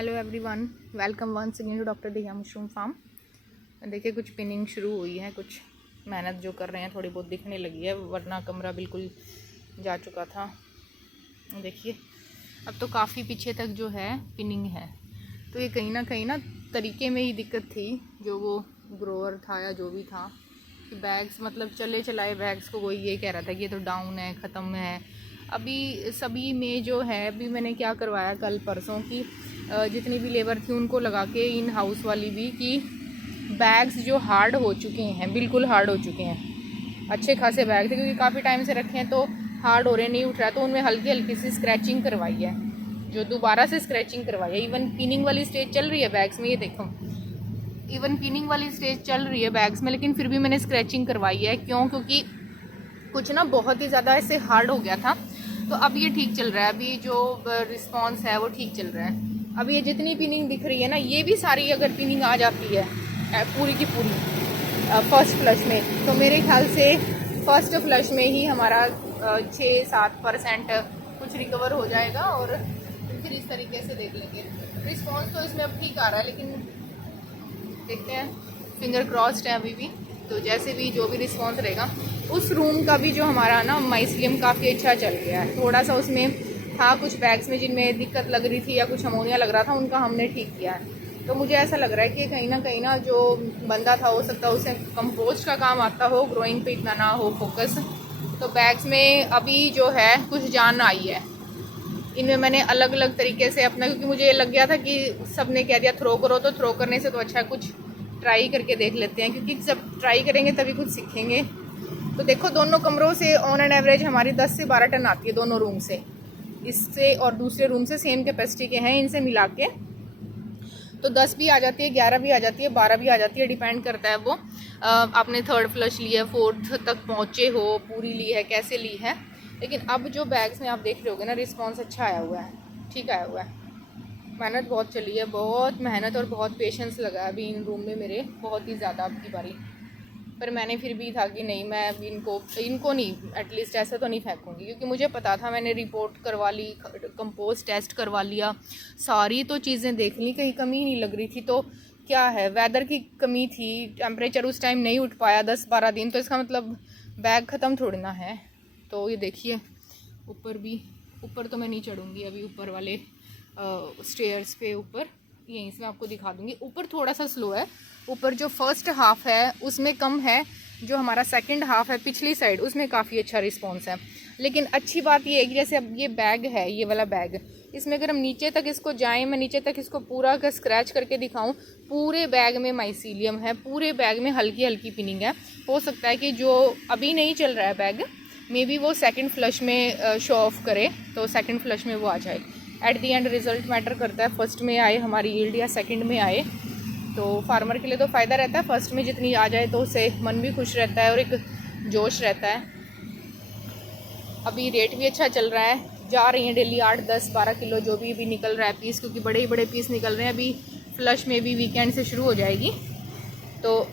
Hello everyone, welcome once again to doctor Diya mushroom farm. देखिए कुछ pinning शुरू हुई है, कुछ मेहनत जो कर रहे हैं थोड़ी बहुत दिखने लगी है, वरना कमरा बिल्कुल जा चुका था। देखिए अब तो काफ़ी पीछे तक जो है पिनिंग है। तो ये कहीं ना तरीके में ही दिक्कत थी, जो वो ग्रोअर था या जो भी था कि बैग्स मतलब चले चलाए बैग्स को वही ये कह रहा था कि ये तो डाउन है, ख़त्म है। अभी सभी में जो है, अभी मैंने क्या करवाया कल परसों की जितनी भी लेबर थी उनको लगा के इन हाउस वाली भी कि बैग्स जो हार्ड हो चुके हैं, बिल्कुल हार्ड हो चुके हैं। अच्छे खासे बैग थे क्योंकि काफ़ी टाइम से रखे हैं तो हार्ड हो रहे, नहीं उठ रहा, तो उनमें हल्की हल्की सी स्क्रैचिंग करवाई है, जो दोबारा से स्क्रैचिंग करवाई है। इवन पिनिंग वाली स्टेज चल रही है बैग्स में, ये देखो इवन पिनिंग वाली स्टेज चल रही है बैग्स में, लेकिन फिर भी मैंने स्क्रैचिंग करवाई है। क्यों? क्योंकि कुछ ना बहुत ही ज़्यादा ऐसे हार्ड हो गया था। तो अब ये ठीक चल रहा है, अभी जो रिस्पॉन्स है वो ठीक चल रहा है। अब ये जितनी पिनिंग दिख रही है ना, ये भी सारी अगर पिनिंग आ जाती है पूरी की पूरी फर्स्ट फ्लश में, तो मेरे ख्याल से फर्स्ट फ्लश में ही हमारा 6-7% कुछ रिकवर हो जाएगा। और फिर इस तरीके से देख लेंगे। रिस्पॉन्स तो इसमें अब ठीक आ रहा है, लेकिन देखते हैं, फिंगर क्रॉस्ड है अभी भी। तो जैसे भी जो भी रिस्पॉन्स रहेगा। उस रूम का भी जो हमारा ना माइसिलियम काफ़ी अच्छा चल गया है। थोड़ा सा उसमें था कुछ बैग्स में जिनमें दिक्कत लग रही थी या कुछ अमोनिया लग रहा था, उनका हमने ठीक किया है। तो मुझे ऐसा लग रहा है कि कहीं ना जो बंदा था हो सकता है उसे कंपोस्ट का काम आता हो, ग्रोइंग पे इतना ना हो फोकस। तो बैग्स में अभी जो है कुछ जान आई है। इनमें मैंने अलग अलग तरीके से अपना, क्योंकि मुझे ये लग गया था कि सब ने कह दिया थ्रो करो, तो थ्रो करने से तो अच्छा कुछ ट्राई करके देख लेते हैं, क्योंकि जब ट्राई करेंगे तभी कुछ सीखेंगे। तो देखो दोनों कमरों से ऑन एन एवरेज हमारी 10 से 12 टन आती है, दोनों रूम से, इससे और दूसरे रूम से सेम कैपेसिटी के हैं, इनसे मिला के तो 10 भी आ जाती है, 11 भी आ जाती है, 12 भी आ जाती है। डिपेंड करता है वो आपने थर्ड फ्लश ली है, फोर्थ तक पहुँचे हो, पूरी ली है, कैसे ली है। लेकिन अब जो बैग्स में आप देख रहे होगे ना, रिस्पॉन्स अच्छा आया हुआ है, ठीक आया हुआ है। मेहनत बहुत चली है, बहुत मेहनत और बहुत पेशेंस लगा है अभी इन रूम में मेरे, बहुत ही ज़्यादा अब की बारी। पर मैंने फिर भी था कि नहीं, मैं अभी इनको नहीं, एटलीस्ट ऐसा तो नहीं फेंकूँगी, क्योंकि मुझे पता था। मैंने रिपोर्ट करवा ली, कंपोस्ट टेस्ट करवा लिया, सारी तो चीज़ें देख ली, कहीं कमी नहीं लग रही थी। तो क्या है, वेदर की कमी थी, टेम्परेचर उस टाइम नहीं उठ पाया 10-12 दिन, तो इसका मतलब बैग ख़त्म थोड़ी ना है। तो ये देखिए ऊपर तो मैं नहीं चढ़ूँगी अभी, ऊपर वाले स्टेयर्स पे ऊपर यहीं से मैं आपको दिखा दूँगी। ऊपर थोड़ा सा स्लो है, ऊपर जो फर्स्ट हाफ है उसमें कम है, जो हमारा सेकंड हाफ है पिछली साइड उसमें काफ़ी अच्छा रिस्पांस है। लेकिन अच्छी बात ये है कि जैसे अब ये बैग है, ये वाला बैग, इसमें अगर हम नीचे तक इसको जाएं, मैं नीचे तक इसको पूरा का स्क्रैच करके दिखाऊं, पूरे बैग में माइसीलियम है, पूरे बैग में हल्की हल्की पिनिंग है। हो सकता है कि जो अभी नहीं चल रहा है बैग, मे बी वो सेकंड फ्लश में शो ऑफ करे, तो सेकंड फ्लश में वो आ जाए। At the and result matter करता है, फर्स्ट में आए हमारी यील्ड या सेकंड में आए, तो फार्मर के लिए तो फ़ायदा रहता है। फर्स्ट में जितनी आ जाए तो उससे मन भी खुश रहता है और एक जोश रहता है। अभी रेट भी अच्छा चल रहा है, जा रही हैं डेली 8-10-12 किलो जो भी निकल रहा है पीस, क्योंकि बड़े ही बड़े पीस निकल रहे हैं। अभी फ्लश में भी वीकेंड से शुरू हो जाएगी। तो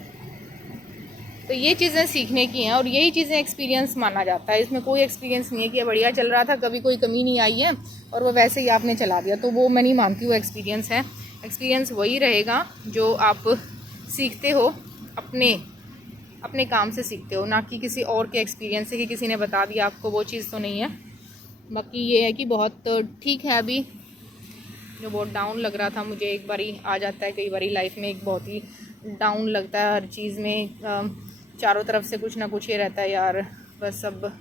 ये चीज़ें सीखने की हैं और यही चीज़ें एक्सपीरियंस माना जाता है। इसमें कोई एक्सपीरियंस नहीं है कि बढ़िया चल रहा था, कभी कोई कमी नहीं आई है और वो वैसे ही आपने चला दिया, तो वो मैं नहीं मानती वो एक्सपीरियंस है। एक्सपीरियंस वही रहेगा जो आप सीखते हो, अपने काम से सीखते हो, ना कि किसी और के एक्सपीरियंस से कि किसी ने बता दिया आपको, वो चीज़ तो नहीं है। बाकी ये है कि बहुत ठीक है। अभी जो बहुत डाउन लग रहा था मुझे, एक बारी आ जाता है कई बारी लाइफ में, एक बहुत ही डाउन लगता है हर चीज़ में, चारों तरफ से कुछ ना कुछ ये रहता है यार, बस अब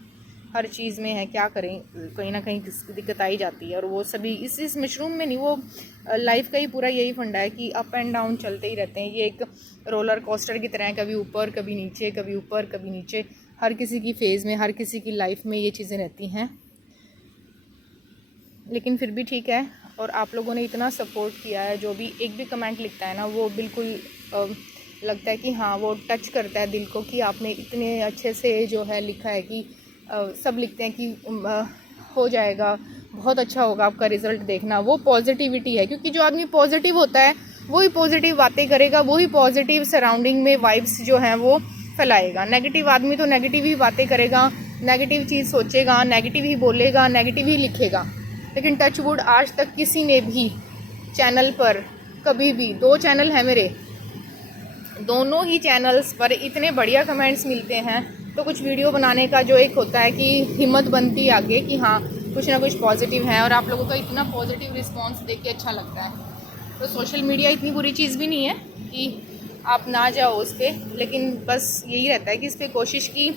हर चीज़ में है, क्या करें, कहीं ना कहीं दिक्कत आई जाती है। और वो सभी इस मशरूम में नहीं, वो लाइफ का ही पूरा यही फंडा है कि अप एंड डाउन चलते ही रहते हैं। ये एक रोलर कोस्टर की तरह है, कभी ऊपर कभी नीचे, कभी ऊपर कभी नीचे। हर किसी की फेज़ में, हर किसी की लाइफ में ये चीज़ें रहती हैं, लेकिन फिर भी ठीक है। और आप लोगों ने इतना सपोर्ट किया है, जो भी एक भी कमेंट लिखता है ना, वो बिल्कुल लगता है कि हाँ, वो टच करता है दिल को, कि आपने इतने अच्छे से जो है लिखा है कि सब लिखते हैं कि हो जाएगा, बहुत अच्छा होगा आपका रिज़ल्ट, देखना। वो पॉजिटिविटी है, क्योंकि जो आदमी पॉजिटिव होता है वही पॉजिटिव बातें करेगा, वही पॉजिटिव सराउंडिंग में वाइब्स जो हैं वो फैलाएगा। नेगेटिव आदमी तो नेगेटिव ही बातें करेगा, नेगेटिव चीज़ सोचेगा, नेगेटिव ही बोलेगा, नेगेटिव ही लिखेगा। लेकिन टच वुड आज तक किसी ने भी चैनल पर कभी भी, 2 चैनल हैं मेरे, दोनों ही चैनल्स पर इतने बढ़िया कमेंट्स मिलते हैं, तो कुछ वीडियो बनाने का जो एक होता है कि हिम्मत बनती है आगे कि हाँ कुछ ना कुछ पॉजिटिव है, और आप लोगों का इतना पॉजिटिव रिस्पांस देख के अच्छा लगता है। तो सोशल मीडिया इतनी बुरी चीज़ भी नहीं है कि आप ना जाओ उस पर, लेकिन बस यही रहता है कि इस पर कोशिश की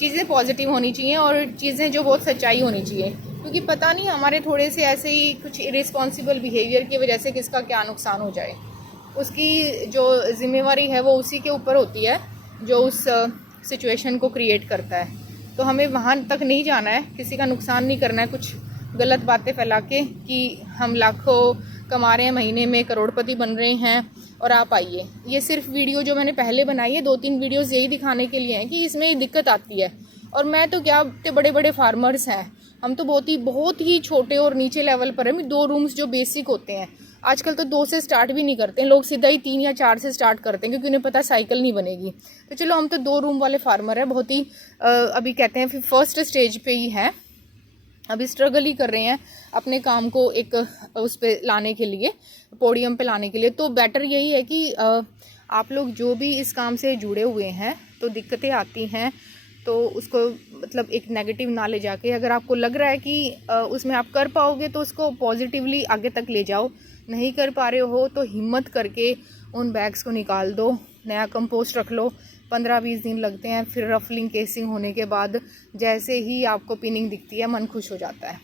चीज़ें पॉजिटिव होनी चाहिए और चीज़ें जो बहुत सच्चाई होनी चाहिए, क्योंकि पता नहीं हमारे थोड़े से ऐसे ही कुछ इरिस्पॉन्सिबल बिहेवियर की वजह से किसका क्या नुकसान हो जाए। उसकी जो जिम्मेवारी है वो उसी के ऊपर होती है जो उस सिचुएशन को क्रिएट करता है। तो हमें वहाँ तक नहीं जाना है, किसी का नुकसान नहीं करना है कुछ गलत बातें फैला के कि हम लाखों कमा रहे हैं, महीने में करोड़पति बन रहे हैं और आप आइए। ये सिर्फ वीडियो जो मैंने पहले बनाई है 2-3 वीडियोस यही दिखाने के लिए हैं कि इसमें ये दिक्कत आती है। और मैं तो क्या, बड़े बड़े फार्मर्स हैं, हम तो बहुत ही छोटे और नीचे लेवल पर हैं। 2 रूम्स जो बेसिक होते हैं, आजकल तो 2 से स्टार्ट भी नहीं करते हैं लोग, सीधा ही 3 या 4 से स्टार्ट करते हैं क्योंकि उन्हें पता साइकिल नहीं बनेगी। तो चलो हम तो 2 रूम वाले फार्मर हैं, बहुत ही अभी कहते हैं फिर फर्स्ट स्टेज पे ही है, अभी स्ट्रगल ही कर रहे हैं अपने काम को एक उस पे लाने के लिए, पोडियम पे लाने के लिए। तो बेटर यही है कि आप लोग जो भी इस काम से जुड़े हुए हैं, तो दिक्कतें आती हैं तो उसको मतलब एक नेगेटिव ना ले जाके, अगर आपको लग रहा है कि उसमें आप कर पाओगे तो उसको पॉजिटिवली आगे तक ले जाओ। नहीं कर पा रहे हो तो हिम्मत करके उन बैग्स को निकाल दो, नया कंपोस्ट रख लो। 15-20 दिन लगते हैं, फिर रफलिंग केसिंग होने के बाद जैसे ही आपको पिनिंग दिखती है मन खुश हो जाता है।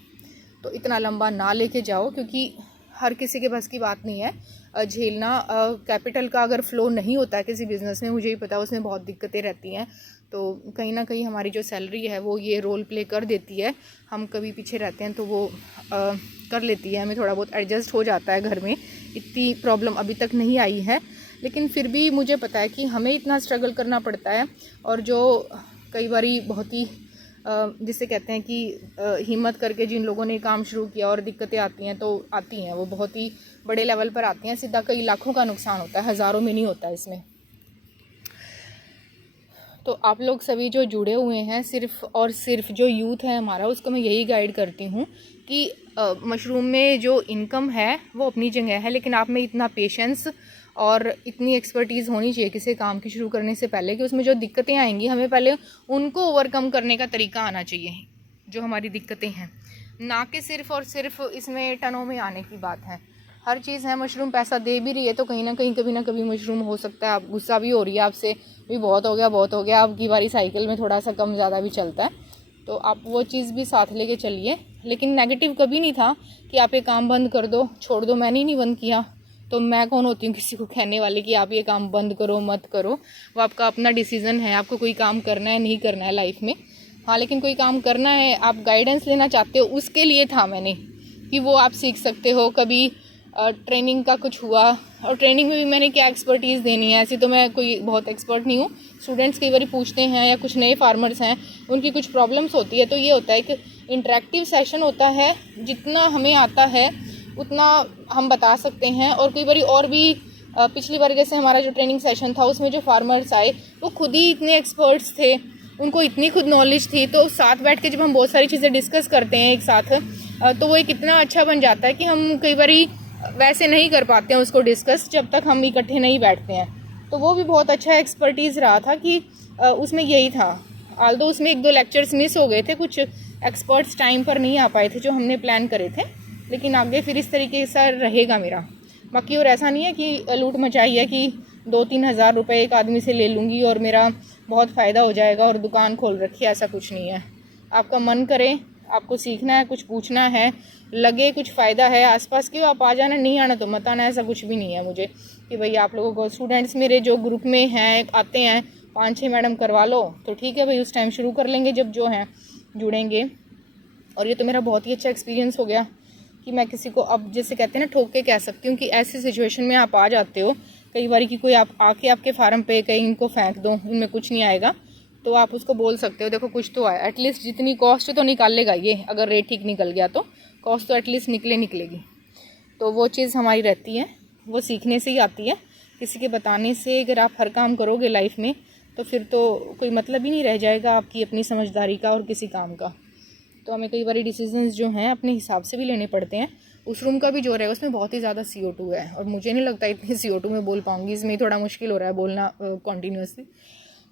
तो इतना लंबा ना लेके जाओ, क्योंकि हर किसी के बस की बात नहीं है झेलना। कैपिटल का अगर फ्लो नहीं होता है किसी बिज़नेस में, मुझे ही पता है उसमें बहुत दिक्कतें रहती हैं। तो कहीं ना कहीं हमारी जो सैलरी है वो ये रोल प्ले कर देती है, हम कभी पीछे रहते हैं तो वो कर लेती है, हमें थोड़ा बहुत एडजस्ट हो जाता है। घर में इतनी प्रॉब्लम अभी तक नहीं आई है, लेकिन फिर भी मुझे पता है कि हमें इतना स्ट्रगल करना पड़ता है। और जो कई बारी बहुत ही जिसे कहते हैं कि हिम्मत करके जिन लोगों ने काम शुरू किया और दिक्कतें आती हैं, तो आती हैं, वो बहुत ही बड़े लेवल पर आती हैं, सीधा कई लाखों का नुकसान होता है, हज़ारों में नहीं होता इसमें। तो आप लोग सभी जो जुड़े हुए हैं, सिर्फ और सिर्फ जो यूथ है हमारा, उसको मैं यही गाइड करती हूँ कि मशरूम में जो इनकम है वो अपनी जगह है, लेकिन आप में इतना पेशेंस और इतनी एक्सपर्टीज़ होनी चाहिए किसी काम की शुरू करने से पहले कि उसमें जो दिक्कतें आएंगी हमें पहले उनको ओवरकम करने का तरीका आना चाहिए, जो हमारी दिक्कतें हैं, ना कि सिर्फ और सिर्फ इसमें टनों में आने की बात है। हर चीज़ है, मशरूम पैसा दे भी रही है तो कहीं ना कहीं कभी ना कभी मशरूम हो सकता है आप गुस्सा भी हो रही है आपसे, भी बहुत हो गया, अब की बारी साइकिल में थोड़ा सा कम ज़्यादा भी चलता है, तो आप वो चीज़ भी साथ लेके चलिए। लेकिन नेगेटिव कभी नहीं था कि आप ये काम बंद कर दो, छोड़ दो। मैंने ही नहीं बंद किया, तो मैं कौन होती हूँ किसी को कहने वाली कि आप ये काम बंद करो मत करो। वो आपका अपना डिसीज़न है, आपको कोई काम करना है नहीं करना है लाइफ में। हाँ, लेकिन कोई काम करना है, आप गाइडेंस लेना चाहते हो, उसके लिए था मैंने कि वो आप सीख सकते हो। कभी ट्रेनिंग का कुछ हुआ, और ट्रेनिंग में भी मैंने क्या एक्सपर्टीज़ देनी है, ऐसी तो मैं कोई बहुत एक्सपर्ट नहीं हूँ। स्टूडेंट्स कई बार पूछते हैं या कुछ नए फार्मर्स हैं, उनकी कुछ प्रॉब्लम्स होती है, तो ये होता है कि इंटरेक्टिव सेशन होता है, जितना हमें आता है उतना हम बता सकते हैं। और कई बार और भी पिछली बार जैसे हमारा जो ट्रेनिंग सेशन था उसमें जो फार्मर्स आए वो खुद ही इतने एक्सपर्ट्स थे, उनको इतनी खुद नॉलेज थी, तो साथ बैठ के जब हम बहुत सारी चीज़ें डिस्कस करते हैं एक साथ, तो वो एक इतना अच्छा बन जाता है कि हम कई बार वैसे नहीं कर पाते हैं उसको डिस्कस जब तक हम इकट्ठे नहीं बैठते हैं। तो वो भी बहुत अच्छा एक्सपर्टीज़ रहा था कि उसमें यही था। आल्दो उसमें 1-2 लेक्चर्स मिस हो गए थे, कुछ एक्सपर्ट्स टाइम पर नहीं आ पाए थे जो हमने प्लान करे थे, लेकिन आगे फिर इस तरीके से रहेगा मेरा। बाकी और ऐसा नहीं है कि लूट मचाई है कि 2-3 हज़ार रुपये एक आदमी से ले लूँगी और मेरा बहुत फ़ायदा हो जाएगा और दुकान खोल रखी है, ऐसा कुछ नहीं है। आपका मन करे, आपको सीखना है, कुछ पूछना है, लगे कुछ फ़ायदा है आसपास की, आप आ जाना, नहीं आना तो मत आना, ऐसा कुछ भी नहीं है मुझे कि भाई आप लोगों को। स्टूडेंट्स मेरे जो ग्रुप में हैं आते हैं 5-6 मैडम करवा लो तो ठीक है भाई, उस टाइम शुरू कर लेंगे जब जो हैं जुड़ेंगे। और ये तो मेरा बहुत ही अच्छा एक्सपीरियंस हो गया कि मैं किसी को अब जैसे कहते हैं ना ठोक के कह सकती हूँ कि ऐसी सिचुएशन में आप आ जाते हो कई बार कि कोई आप आके आपके फार्म पे कहीं इनको फेंक दो, उनमें कुछ नहीं आएगा, तो आप उसको बोल सकते हो देखो कुछ तो आया, एटलीस्ट जितनी कॉस्ट तो निकाल लेगा ये, अगर रेट ठीक निकल गया तो कॉस्ट तो एटलीस्ट निकलेगी। तो वो चीज़ हमारी रहती है, वो सीखने से ही आती है, किसी के बताने से। अगर आप हर काम करोगे लाइफ में तो फिर तो कोई मतलब ही नहीं रह जाएगा आपकी अपनी समझदारी का और किसी काम का। तो हमें कई बार डिसीजंस जो हैं अपने हिसाब से भी लेने पड़ते हैं, उस रूम का भी जो रहेगा उसमें बहुत ही ज़्यादा CO2 है, और मुझे नहीं लगता इतनी CO2 में बोल पाऊँगी, इसमें थोड़ा मुश्किल हो रहा है बोलना कॉन्टीन्यूसली।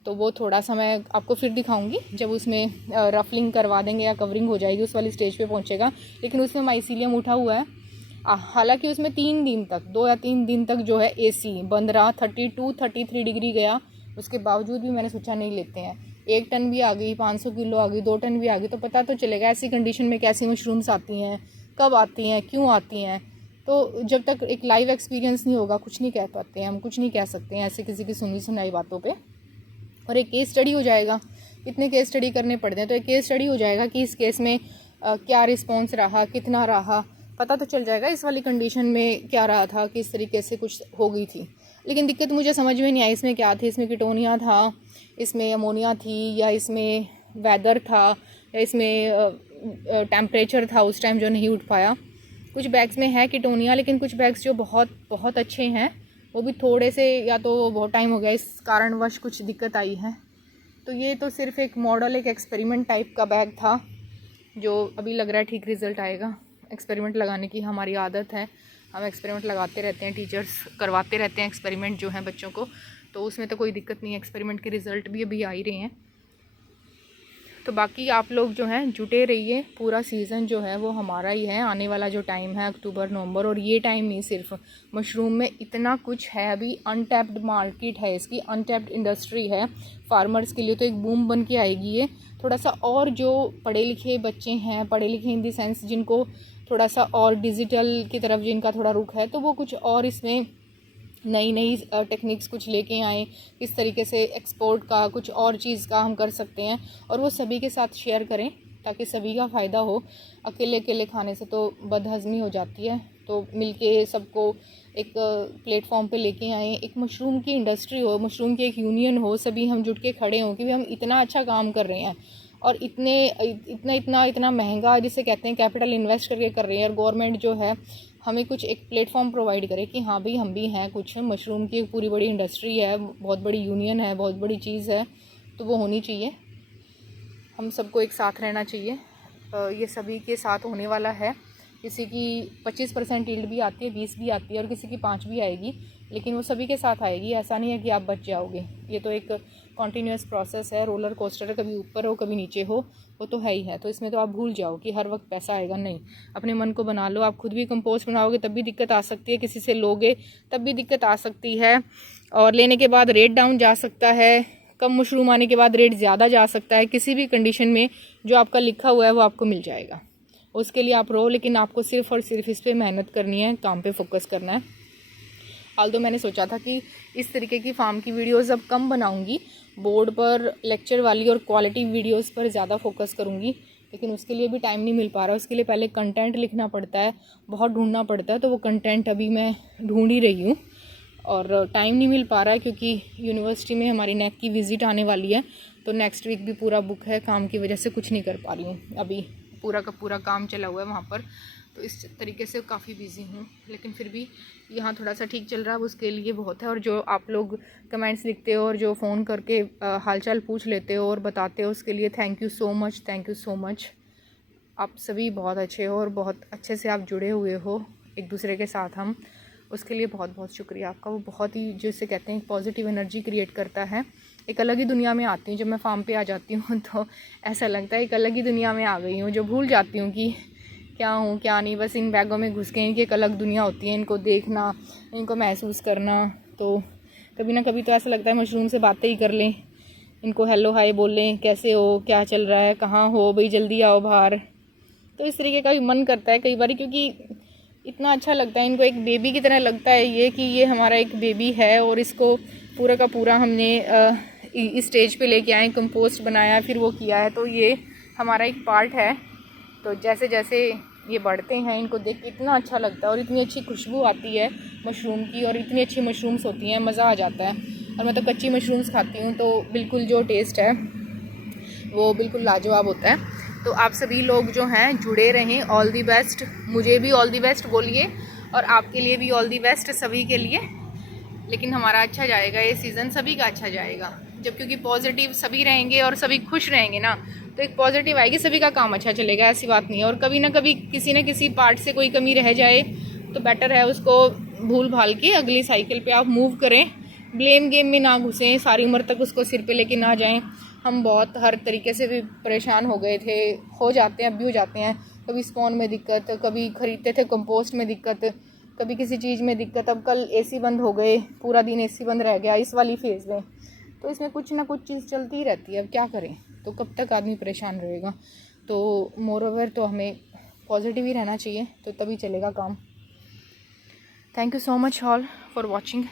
तो वो थोड़ा सा मैं आपको फिर दिखाऊंगी जब उसमें रफलिंग करवा देंगे या कवरिंग हो जाएगी, उस वाली स्टेज पे पहुंचेगा। लेकिन उसमें माइसीलियम उठा हुआ है। हालांकि उसमें 3 दिन तक, 2 या 3 दिन तक जो है AC बंद रहा, 32-33 डिग्री गया। उसके बावजूद भी मैंने सोचा नहीं लेते हैं। 1 टन भी आ गई, 500 किलो आ गई, 2 टन भी आ गई, तो पता तो चलेगा ऐसी कंडीशन में कैसी मशरूम्स आती हैं, कब आती हैं, क्यों आती हैं। तो जब तक एक लाइव एक्सपीरियंस नहीं होगा कुछ नहीं कह पाते हैं हम, कुछ नहीं कह सकते हैं ऐसे किसी की सुनी सुनाई बातों पे। और एक केस स्टडी हो जाएगा, कितने केस स्टडी करने पड़ते हैं, तो एक केस स्टडी हो जाएगा कि इस केस में क्या रिस्पॉन्स रहा, कितना रहा, पता तो चल जाएगा इस वाली कंडीशन में क्या रहा था, किस तरीके से कुछ हो गई थी। लेकिन दिक्कत मुझे समझ में नहीं आई इसमें क्या थी। इसमें कीटोनिया था, इसमें अमोनिया थी, या इसमें वेदर था, या इसमें टेम्परेचर था उस टाइम जो नहीं उठ पाया। कुछ बैग्स में है कीटोनिया, लेकिन कुछ बैग्स जो बहुत बहुत अच्छे हैं वो भी थोड़े से, या तो बहुत टाइम हो गया इस कारणवश कुछ दिक्कत आई है। तो ये तो सिर्फ एक मॉडल, एक एक्सपेरिमेंट टाइप का बैग था जो अभी लग रहा है ठीक रिज़ल्ट आएगा। एक्सपेरिमेंट लगाने की हमारी आदत है, हम एक्सपेरिमेंट लगाते रहते हैं, टीचर्स करवाते रहते हैं एक्सपेरिमेंट जो हैं बच्चों को, तो उसमें तो कोई दिक्कत नहीं है। एक्सपेरिमेंट के रिज़ल्ट भी अभी आ ही रहे हैं। तो बाकी आप लोग जो हैं जुटे रहिए, पूरा सीज़न जो है वो हमारा ही है। आने वाला जो टाइम है अक्टूबर नवंबर, और ये टाइम नहीं, सिर्फ मशरूम में इतना कुछ है, अभी अनटैप्ड मार्केट है इसकी, अनटैप्ड इंडस्ट्री है फार्मर्स के लिए। तो एक बूम बन के आएगी ये। थोड़ा सा और जो पढ़े लिखे बच्चे हैं, पढ़े लिखे इन द सेंस जिनको थोड़ा सा और डिजिटल की तरफ जिनका थोड़ा रुख है, तो वो कुछ और इसमें नई नई टेक्निक्स कुछ लेके आएँ, किस तरीके से एक्सपोर्ट का कुछ और चीज़ का हम कर सकते हैं, और वो सभी के साथ शेयर करें ताकि सभी का फ़ायदा हो। अकेले अकेले खाने से तो बदहज़मी हो जाती है, तो मिलके सबको एक प्लेटफॉर्म पे लेके आएँ, एक मशरूम की इंडस्ट्री हो, मशरूम की एक यूनियन हो, सभी हम जुट के खड़े हों कि भाई हम इतना अच्छा काम कर रहे हैं और इतना महंगा जिसे कहते हैं कैपिटल इन्वेस्ट करके कर रहे हैं, और गवर्नमेंट जो है हमें कुछ एक प्लेटफॉर्म प्रोवाइड करे कि हाँ भाई हम भी हैं कुछ। मशरूम की एक पूरी बड़ी इंडस्ट्री है, बहुत बड़ी यूनियन है, बहुत बड़ी चीज़ है, तो वो होनी चाहिए। हम सबको एक साथ रहना चाहिए। ये सभी के साथ होने वाला है। किसी की 25% यील्ड भी आती है, 20 भी आती है, और किसी की 5 भी आएगी, लेकिन वो सभी के साथ आएगी। ऐसा नहीं है कि आप बच जाओगे। ये तो एक कॉन्टीन्यूस प्रोसेस है, रोलर कोस्टर, कभी ऊपर हो कभी नीचे हो, वो तो है ही है। तो इसमें तो आप भूल जाओ कि हर वक्त पैसा आएगा, नहीं। अपने मन को बना लो। आप खुद भी कंपोस्ट बनाओगे तब भी दिक्कत आ सकती है, किसी से लोगे तब भी दिक्कत आ सकती है, और लेने के बाद रेट डाउन जा सकता है, कम मशरूम आने के बाद रेट ज़्यादा जा सकता है। किसी भी कंडीशन में जो आपका लिखा हुआ है वो आपको मिल जाएगा, उसके लिए आप रहो। लेकिन आपको सिर्फ और सिर्फ इस पर मेहनत करनी है, काम पे फोकस करना है। तो मैंने सोचा था कि इस तरीके की फार्म की वीडियोस अब कम बनाऊंगी, बोर्ड पर लेक्चर वाली और क्वालिटी वीडियोस पर ज़्यादा फोकस करूंगी, लेकिन उसके लिए भी टाइम नहीं मिल पा रहा। उसके लिए पहले कंटेंट लिखना पड़ता है, बहुत ढूंढना पड़ता है, तो वो कंटेंट अभी मैं ढूंढ ही रही हूँ, और टाइम नहीं मिल पा रहा है क्योंकि यूनिवर्सिटी में हमारी नेक की विज़िट आने वाली है। तो नेक्स्ट वीक भी पूरा बुक है, काम की वजह से कुछ नहीं कर पा रही हूँ। अभी पूरा का पूरा काम चला हुआ है वहाँ पर, तो इस तरीके से काफ़ी बिजी हूँ। लेकिन फिर भी यहाँ थोड़ा सा ठीक चल रहा है, उसके लिए बहुत है। और जो आप लोग कमेंट्स लिखते हो और जो फ़ोन करके हालचाल पूछ लेते हो और बताते हो, उसके लिए thank you so much, thank you so much. आप सभी बहुत अच्छे हो और बहुत अच्छे से आप जुड़े हुए हो एक दूसरे के साथ। हम उसके लिए बहुत बहुत शुक्रिया आपका। वो बहुत ही, जिसे कहते हैं, पॉजिटिव एनर्जी क्रिएट करता है। एक अलग ही दुनिया में आती हूँ जब मैं फार्म पे आ जाती हूँ, तो ऐसा लगता है एक अलग ही दुनिया में आ गई हूँ, जो भूल जाती हूँ कि क्या हूँ क्या नहीं। बस इन बैगों में घुस के इनकी एक अलग दुनिया होती है, इनको देखना, इनको महसूस करना। तो कभी ना कभी तो ऐसा लगता है मशरूम से बातें ही कर लें, इनको हेलो हाय बोल लें, कैसे हो, क्या चल रहा है, कहाँ हो भाई, जल्दी आओ बाहर। तो इस तरीके का भी मन करता है कई बार, क्योंकि इतना अच्छा लगता है। इनको एक बेबी की तरह लगता है ये कि ये हमारा एक बेबी है, और इसको पूरा का पूरा हमने इस स्टेज पे लेके आए, कंपोस्ट बनाया, फिर वो किया है, तो ये हमारा एक पार्ट है। तो जैसे जैसे ये बढ़ते हैं, इनको देख के इतना अच्छा लगता है, और इतनी अच्छी खुशबू आती है मशरूम की, और इतनी अच्छी मशरूम्स होती हैं, मज़ा आ जाता है। और मैं तो कच्ची मशरूम्स खाती हूँ, तो बिल्कुल जो टेस्ट है वो बिल्कुल लाजवाब होता है। तो आप सभी लोग जो हैं जुड़े रहें। ऑल दी बेस्ट, मुझे भी ऑल दी बेस्ट बोलिए, और आपके लिए भी ऑल दी बेस्ट, सभी के लिए। लेकिन हमारा अच्छा जाएगा, ये सीज़न सभी का अच्छा जाएगा जब, क्योंकि पॉजिटिव सभी रहेंगे और सभी खुश रहेंगे ना, तो एक पॉजिटिव आएगी, सभी का काम अच्छा चलेगा, ऐसी बात नहीं है। और कभी ना कभी किसी न किसी पार्ट से कोई कमी रह जाए तो बेटर है उसको भूल भाल के अगली साइकिल पे आप मूव करें। ब्लेम गेम में ना घुसें, सारी उम्र तक उसको सिर पे लेके ना जाएं। हम बहुत हर तरीके से भी परेशान हो गए थे, हो जाते हैं, अब भी हो जाते हैं। कभी स्पॉन में दिक्कत, कभी खरीदते थे कंपोस्ट में दिक्कत, कभी किसी चीज़ में दिक्कत। अब कल एसी बंद हो गए, पूरा दिन एसी बंद रह गया इस वाली फेज़ में। तो इसमें कुछ ना कुछ चीज़ चलती ही रहती है, अब क्या करें। तो कब तक आदमी परेशान रहेगा। तो मोर ओवर तो हमें पॉजिटिव ही रहना चाहिए, तो तभी चलेगा काम। Thank you so much all for watching.